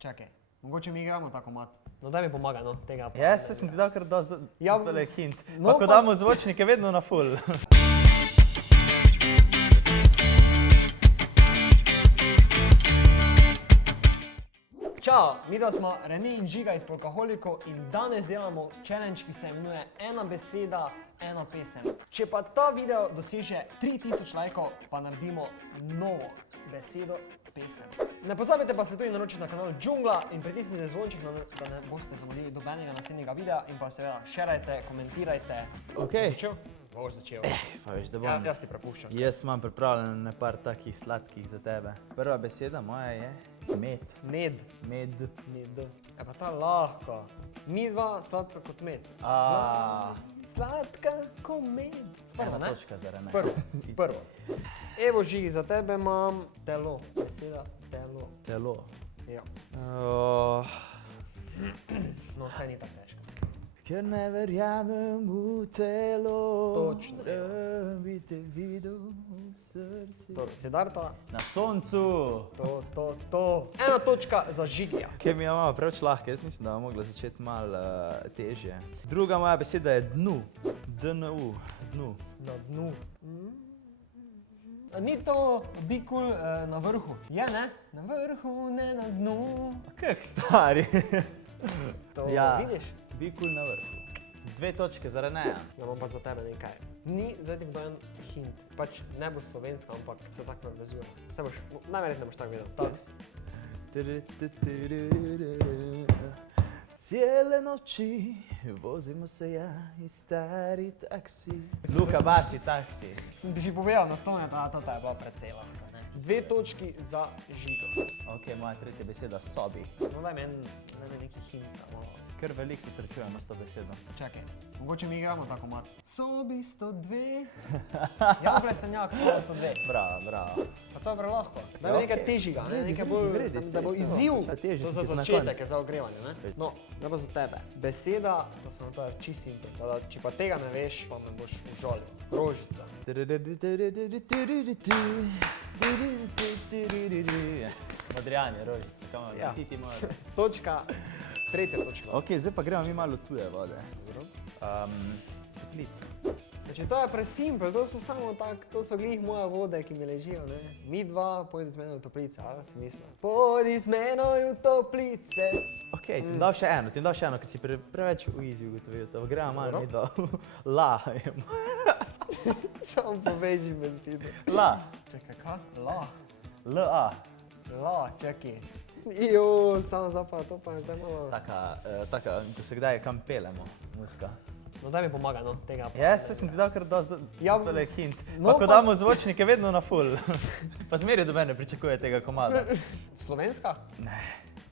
Čakaj, mogoče mi igramo ta komad. No daj mi pomagaj, no, tega pa. Jaz sem ti dal kar dosti hint. No, Pa ko damo zvočnike, vedno na full. Čau, midva smo Rene in Žiga iz Polkaholikov in danes delamo challenge, ki se imenuje ena beseda, ena pesem. Če pa ta video doseže 3000 lajkov, pa naredimo novo besedo, pesem. Ne pozabite pa se tudi naročiti na kanal Džungla in pritisnite zvonček, da ne boste zamudili dobenega naslednjega videa in pa seveda šerajte, komentirajte. Okej. Začel? Boš začel. Pa veš, da bom. Jaz ti prepuščam. Jaz imam pripravljen nekaj takih sladkih za tebe. Prva beseda moja je med. Med. Med. Med. Ja pa ta lahko. Midva sladka kot med. Sladka kot med. Prvo, Ena ne? točka za Rene. Prvo. Evo, Žigi, za tebe imam telo. Beseda telo. Telo. Ja. No, vse ni tako težko. Ker ne verjamem v telo, Točno. da bi te videl v srcu. Dobro, Siddharta. Na soncu. To. Ena točka za Žigija. Kaj mi je malo preveč lahko, jaz mislim, da bomo mogli začeti malo težje. Druga moja beseda je dnu. DNU. Dnu. Na dnu. Ni to be cool na vrhu? Je, ne? Na vrhu, ne na dnu. Kak stari. To Ja. vidiš? Be cool na vrhu. 2 točke za Reneja. Ja, imam pa za tebe nekaj. Ni zdaj ti dojen hint. Pač ne bo slovenska, ampak se tako navezujemo. Vse boš, najverjetneje boš tako videl. Taks. Cijele noči vozimo se ja i stari taksi. Luka Basi taksi. Sem ti že povedal, naslovna ta je bila precej lahka, ne? 2 točki za Žigo. Ok, moja tretja beseda sobi. No daj meni neki hint, malo. Ker veliko se srečujemo s to besedo. Čakaj, mogoče mi igramo ta komad. Sobi 102. Ja, plestenjak, sobo 102. Bravo, bravo. Pa to je prav lahko. Daj Ja, mi nekaj okej. težjega, ne? Vredi, Nekaj vredi, bolj, vredi, da saj, bo saj, izziv. saj, težje To si za ti na začetek, koncu. je za ogrevanje, ne? No, zdaj pa za tebe. Beseda, to samo to je čisto simpel. Da, če pa tega ne veš, pa me boš užalil. Rožica. Modrijani, rožice, kam Ja. ti moraš. Točka, tretja točka. Ok, zdaj pa gremo mi malo tuje vode. Toplice. Znači, to je presimpel, to so samo tak, to so glih moje vode, ki mi ležijo, ne? Mi dva, pojdi z menoj v toplice, ali si mislil? Pojdi z menoj v toplice. Ok, ti bom dal še eno, ker si preveč v easy ugotovil. To gremo malo mi dva. La. Samo poveži besedo. La. Čakaj, kaj? La. L-A. La, čakaj. Jo, samo zapad, to pa je zdaj malo. Taka, ko se kdaj kam pelemo, muska. No daj mi pomagaj, no, tega pa. Jaz sem ti dal kar dosti Ja, hint. no, Pa ko pa- damo zvočnike, vedno na full. Pa zmeri do mene pričakuje tega komada. Slovenska? Ne.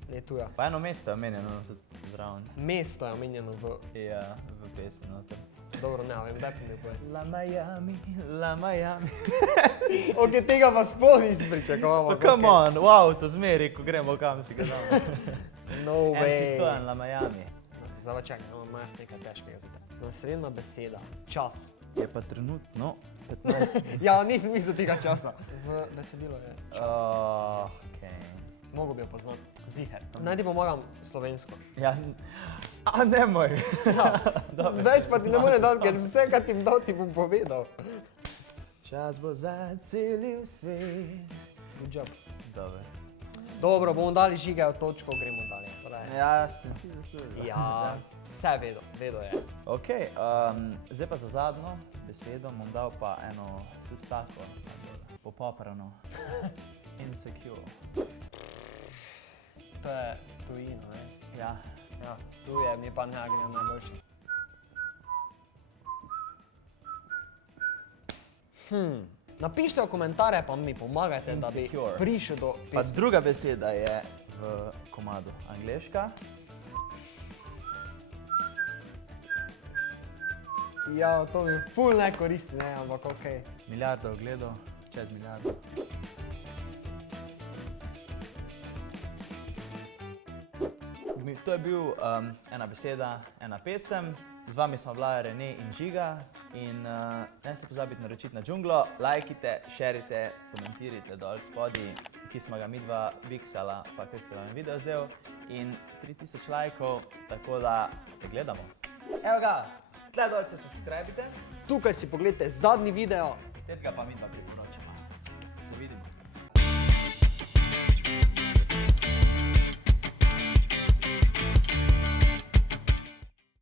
Ne, tuja. Pa eno mesto je omenjeno tudi zraven. Mesto je omenjeno v... Ja, v pesmi noter. Dobro, ne vem, daj pa mi povej. La Miami, La Miami. Ok, tega pa sploh nisi pričakoval. Pa come on, wow, to zmeri, ko gremo kam si ga damo. No En si way. stojan La Miami. Zdaj pa čakaj, imam jaz nekaj težkega za te. Naslednja beseda, čas. Je pa trenutno 15. Ja, nisem mislil tega časa. V besedilu je čas. Okej. Mogo bi jo poznati. Ziher. Naj ti pomagam slovensko. Ja, a ne moj. Več pa ti ne morem dati, ker vse, kar ti bom dal, ti bom povedal. Čas bo zacelil svet. Good job. Dobro. Dobro, bomo dali Žigajo točko, gremo dalje. Torej, Ja, sem si zaslužil. ja, vse vedo je. Ok, zdaj pa za zadnjo besedo bom dal pa eno tudi tako, popoprano. Insecure. To je tujina, ne? Ja. Ja, tu je, mi pa ne gremo najboljši. Napišite v komentarje, pa mi pomagajte, da bi Insecure. prišel do Pa pesmi. druga beseda je v komadu angleška. Ja, to mi ful ne koristi, ne, ampak okej. Milijardo ogledov, čez milijardo. To je bil ena beseda, ena pesem. Z vami smo bila Rene in Žiga in ne se pozabite naročiti na Džunglo, lajkite, šerite, komentirajte dol spodaj. ki smo ga mi dva biksala, pa kako se vam je video zdel. In 3000 lajkov, tako da te gledamo. Evo ga, tle dol se subscribite, Tukaj si pogledajte zadnji video. tega pa mi dva priporočamo. Se vidimo.